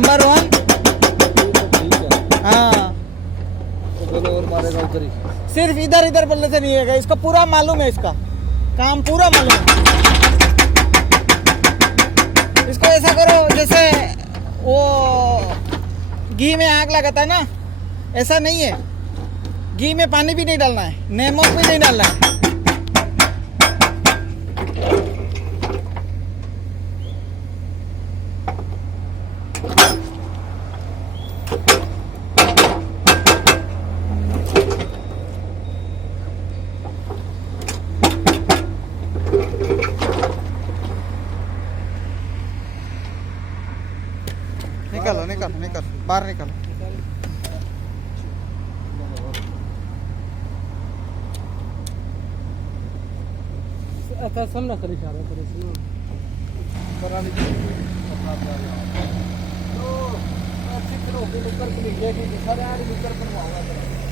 Number 1। हाँ और मारेगा उधर ही। सिर्फ इधर इधर बोलने से नहीं है, इसको पूरा मालूम है, इसका काम पूरा मालूम है। इसको ऐसा करो जैसे वो घी में आग लगाता है ना, ऐसा नहीं है। घी में पानी भी नहीं डालना है, नमक भी नहीं डालना है। निकालो निकालो निकालो, बाहर निकालो। आता सामना कर इशारा करे सुनो कराने की तो अच्छी तरह के ऊपर के लिए कि सारे आदमी ऊपर बनवाओगे।